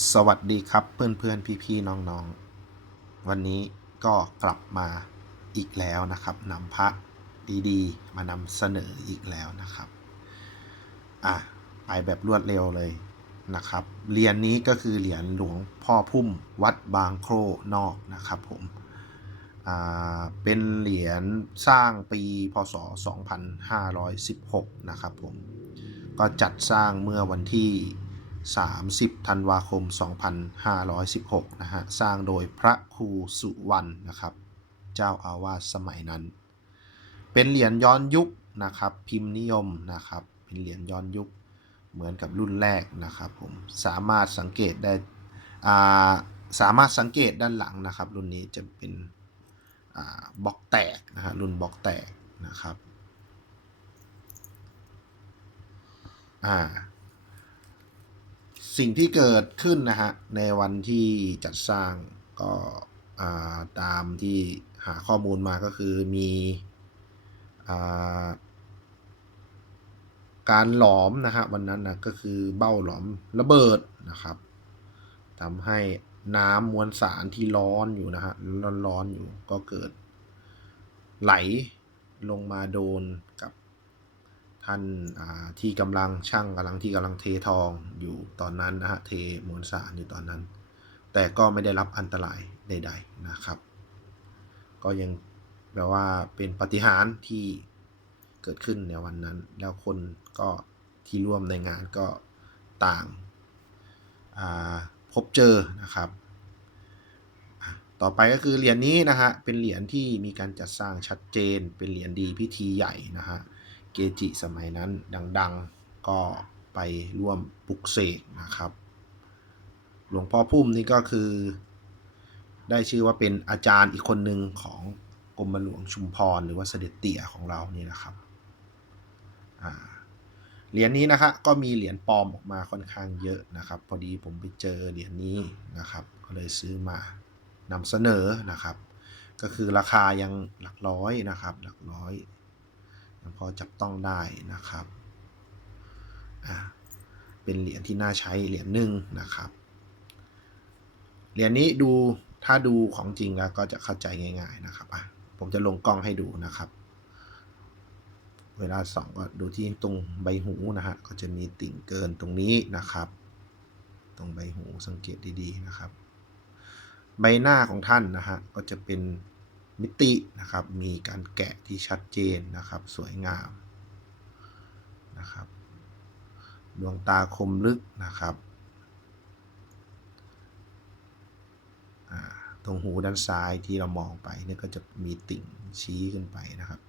สวัสดีครับเพื่อนเพื่อนพี่พี่ๆน้องๆวันนี้ก็กลับมาอีกแล้วนะครับนำพระดีๆ มานำเสนออีกแล้วนะครับอะไปแบบรวดเร็วเลยนะครับเหรียญนี้ก็คือเหรียญหลวงพ่อพุ่มวัดบางโครนอกนะครับผมอ่าเป็นเหรียญสร้างปีพศ 2516 นะครับผม ก็จัดสร้างเมื่อวันที่ 30 ธันวาคม 2516 นะฮะ สร้างโดยพระครูสุวรรณนะครับ เจ้าอาวาสสมัยนั้น เป็นเหรียญย้อนยุคนะครับ พิมพ์นิยมนะครับ เป็นเหรียญย้อนยุคเหมือนกับรุ่นแรกนะครับผม สามารถสังเกตได้าสามารถสังเกตด้านหลังนะครับ รุ่นนี้จะเป็นบล็อกแตกนะฮะรุ่นบล็อกแตกนะครับ อ่า สิ่งที่เกิดขึ้นนะฮะในวันที่จัดสร้างก็าตามที่หาข้อมูลมาก็คือมีอาการหลอมนะฮะวันนั้นนะก็คือเบ้าหลอมระเบิดนะครับทำให้น้ำมวลสารที่ร้อนอยู่นะฮะร้อนๆอยู่ก็เกิดไหลลงมาโดนกับ ท่านที่กำลังช่างกำลังที่กำลังเททองอยู่ตอนนั้นนะฮะเทมวลสารอยู่ตอนนั้น แต่ก็ไม่ได้รับอันตรายใด ๆนะครับ ก็ยังแปลว่าเป็นปฏิหารที่เกิดขึ้นในวันนั้น แล้วคนก็ที่ร่วมในงานก็ต่างาพบเจอนะครับ ต่อไปก็คือเหรียญนี้นะฮะเป็นเหรียญที่มีการจัดสร้างชัดเจน เป็นเหรียญดีพิธีใหญ่นะฮะ เกจิสมัยนั้นดังๆ ก็ไปร่วมปลุกเสกนะครับ หลวงพ่อพุ่มนี่ก็คือ ได้ชื่อว่าเป็นอาจารย์อีกคนหนึ่งของกรมหลวงชุมพรหรือว่าเสด็จเตี่ยของเรานี่นะครับเหรียญนี้นะครับก็มีเหรียญปลอมออกมาค่อนข้างเยอะนะครับ พอดีผมไปเจอเหรียญนี้นะครับ ก็เลยซื้อมานำเสนอนะครับ ก็คือราคายังหลักร้อยนะครับ หลักร้อย พอจับต้องได้นะครับอ่าเป็นเหรียญที่น่าใช้เหรียญหนึ่งนะครับ เหรียญนี้ดูถ้าดูของจริงแล้วก็จะเข้าใจง่ายๆนะครับอะผมจะลงกล้องให้ดูนะครับ เวลาส่องก็ดูที่ตรงใบหูนะฮะก็จะมีติ่งเกินตรงนี้นะครับ ตรงใบหูสังเกตดีๆนะครับ ใบหน้าของท่านนะฮะก็จะเป็น มิตินะครับ มีการแกะที่ชัดเจนนะครับ สวยงามนะครับ ดวงตาคมลึกนะครับตรงหูด้านซ้ายที่เรามองไปเนี่ยก็จะมีติ่งชี้ขึ้นไปนะครับ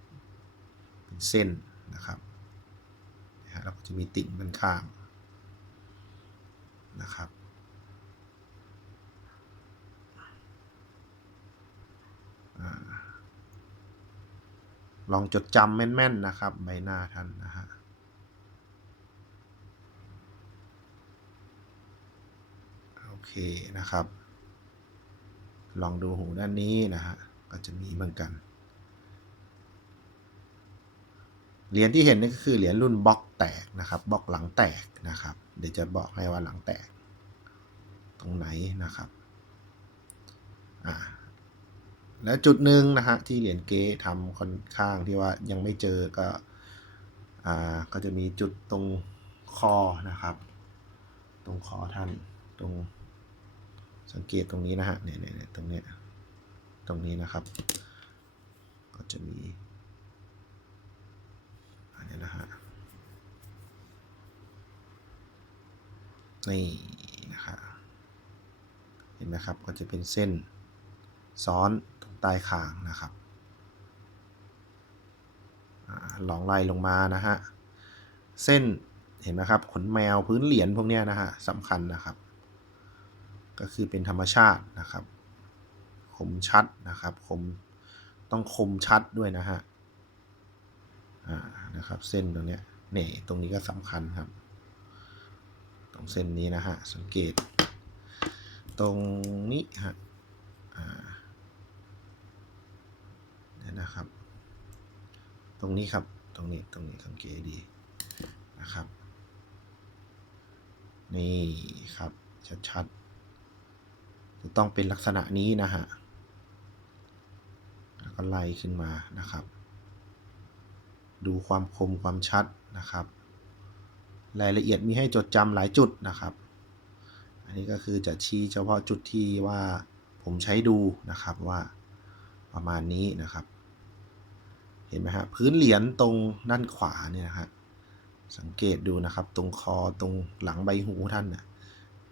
เป็นเส้นนะครับนะฮะแล้วก็จะมีติ่งด้านข้างนะครับ อ่า ลองจดจำแม่น ๆ นะครับ ใบหน้าท่านนะฮะโอเคนะครับ ลองดูหูด้านนี้นะฮะก็จะมีเหมือนกันเหรียญที่เห็นนี่ก็คือเหรียญรุ่นบล็อกแตกนะครับบล็อกหลังแตกนะครับ เดี๋ยวจะบอกให้ว่าหลังแตก ตรงไหนนะครับอ่า แล้วจุดหนึ่งนะฮะที่เหรียญเก๊ทำค่อนข้างที่ว่ายังไม่เจอก็อ่าก็จะมีจุดตรงคอนะครับ ตรงคอท่านตรงสังเกตตรงนี้นะฮะเนี่ยเนี่ยตรงเนี้ยตรงนี้นะครับ ก็จะมีอันนี้นะฮะนี่นะครับเห็นไหมครับก็จะเป็นเส้นซ้อน ใต้คางนะครับลองไล่ลงมานะฮะ เส้นเห็นไหมครับขนแมวพื้นเหรียญพวกนี้นะฮะสำคัญนะครับ ก็คือเป็นธรรมชาตินะครับ คมชัดนะครับคมต้องคมชัดด้วยนะฮะอ่านะครับ เส้นตรงนี้ยนี่ตรงนี้ก็สำคัญครับ ตรงเส้นนี้นะฮะสังเกต ตรงนี้ฮะอ่า นะครับ ตรงนี้ครับตรงนี้ตรงนี้สังเกตดีนะครับ นี่ครับ ชัดๆจะต้องเป็นลักษณะนี้นะฮะแล้วก็ไล่ขึ้นมานะครับ ดูความคมความชัดนะครับ รายละเอียดมีให้จดจำหลายจุดนะครับ อันนี้ก็คือจะชี้เฉพาะจุดที่ว่าผมใช้ดูนะครับว่าประมาณนี้นะครับ เห็นไหมฮะพื้นเหรียญตรงด้านขวาเนี่ยนะฮะสังเกตดูนะครับ ตรงคอตรงหลังใบหูท่านน่ะ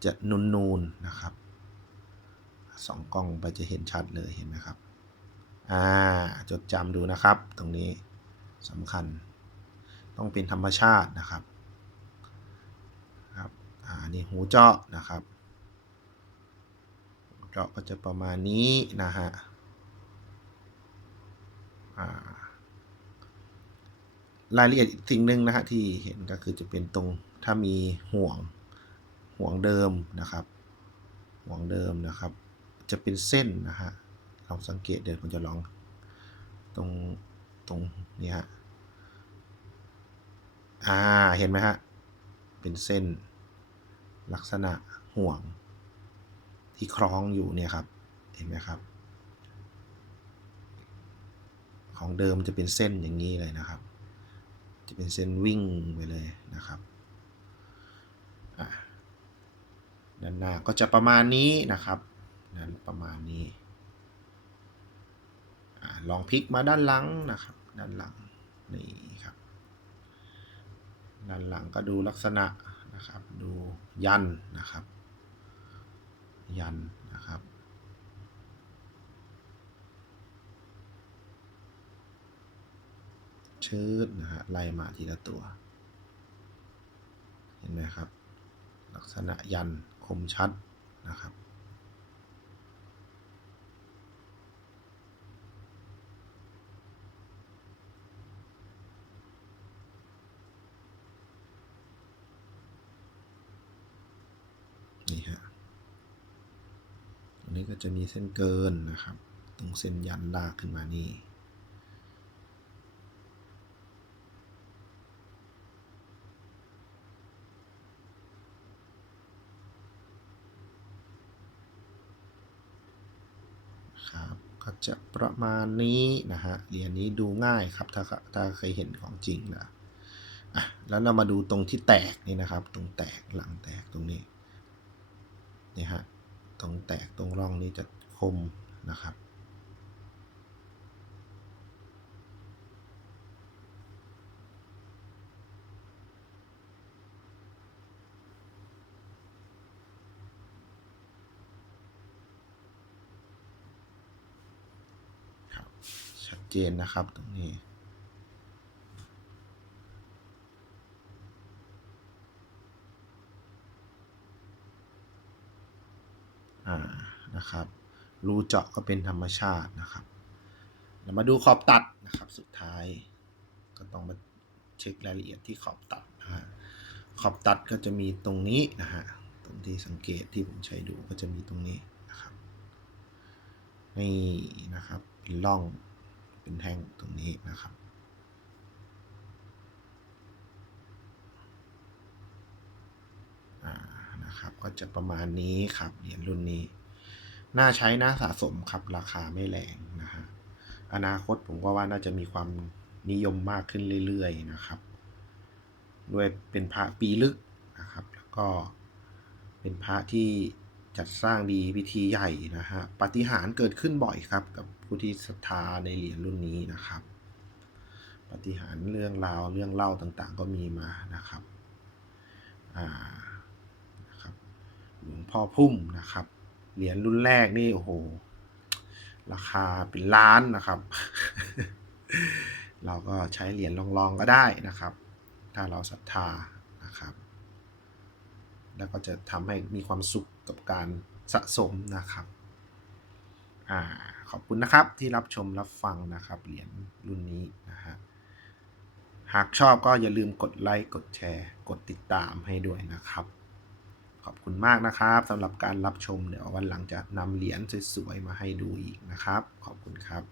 จะนูนๆนนะครับสองกล้องไปจะเห็นชัดเลยเห็นไหมครับอ่าจดจำดูนะครับ ตรงนี้สำคัญ ต้องเป็นธรรมชาตินะครับครับอ่านี่หูเจาะนะครับเจาะก็จะประมาณนี้นะฮะอ่า รายละเอียดอีกสิ่งหนึ่งนะฮะที่เห็นก็คือจะเป็นตรงถ้ามีห่วงห่วงเดิมนะครับ ห่วงเดิมนะครับ จะเป็นเส้นนะฮะลองสังเกตเดี๋ยวผมจะลองตรงตรงนี้ฮะอ่าเห็นไหมฮะเป็นเส้นลักษณะห่วง ที่คล้องอยู่เนี่ยครับเห็นไหมครับ ของเดิมจะเป็นเส้นอย่างนี้เลยนะครับ จะเป็นเส้นวิ่งไปเลยนะครับด้านหน้าก็จะประมาณนี้นะครับนั้นประมาณนี้อลองพลิกมาด้านหลังนะครับ ด้านหลังนี่ครับ ด้านหลังก็ดูลักษณะนะครับ ดูยันนะครับ ยัน นะครับชืดนะฮะไล่มาทีละตัว เห็นไหมครับ ลักษณะยันคมชัดนะครับนี่ฮะตรงนี้ก็จะมีเส้นเกินนะครับ ตรงเส้นยันลากขึ้นมานี่ ครับ ก็จะประมาณนี้นะฮะ เหรียญนี้ดูง่ายครับ ถ้าถ้าเคยเห็นของจริงนะอะแล้วเรามาดูตรงที่แตกนี่นะครับ ตรงแตกหลังแตกตรงนี้นี่ฮะตรงแตกตรงร่องนี้จะคมนะครับครับชัด เจนนะครับตรงนี้อ่านะครับ รูเจาะก็เป็นธรรมชาตินะครับ เรามาดูขอบตัดนะครับ สุดท้าย ก็ต้องมาเช็ครายละเอียดที่ขอบตัดนะฮะ ขอบตัดก็จะมีตรงนี้นะฮะ ตรงที่สังเกตที่ผมใช้ดูก็จะมีตรงนี้นะครับ นี่นะครับ เป็นร่อง เป็นแท่งตรงนี้นะครับอ่านะครับ ก็จะประมาณนี้ครับเหรียญรุ่นนี้ น่าใช้น่าสะสมครับราคาไม่แรงนะฮะ อนาคตผมก็ว่าน่าจะมีความนิยมมากขึ้นเรื่อยๆนะครับ ด้วยเป็นพระปีลึกนะครับ แล้วก็เป็นพระที่ จัดสร้างดีพิธีใหญ่นะฮะปฏิหารเกิดขึ้นบ่อยครับ กับผู้ที่ศรัทธาในเหรียญรุ่นนี้นะครับ ปฏิหารเรื่องราวเรื่องเล่าต่างๆ ก็มีมานะครับอ่านะครับหลวงพ่อพุ่มนะครับเหรียญรุ่นแรกนี่โอ้โหราคาเป็นล้านนะครับ เราก็ใช้เหรียญลองๆก็ได้นะครับ ถ้าเราศรัทธานะครับ แล้วก็จะทำให้มีความสุขกับการสะสมนะครับอ่าขอบคุณนะครับที่รับชมรับฟังนะครับเหรียญรุ่นนี้นะฮะหากชอบก็อย่าลืมกดไลค์กดแชร์ กดติดตามให้ด้วยนะครับ ขอบคุณมากนะครับสำหรับการรับชมเดี๋ยววันหลังจะนำเหรียญสวยๆมาให้ดูอีกนะครับ ขอบคุณครับ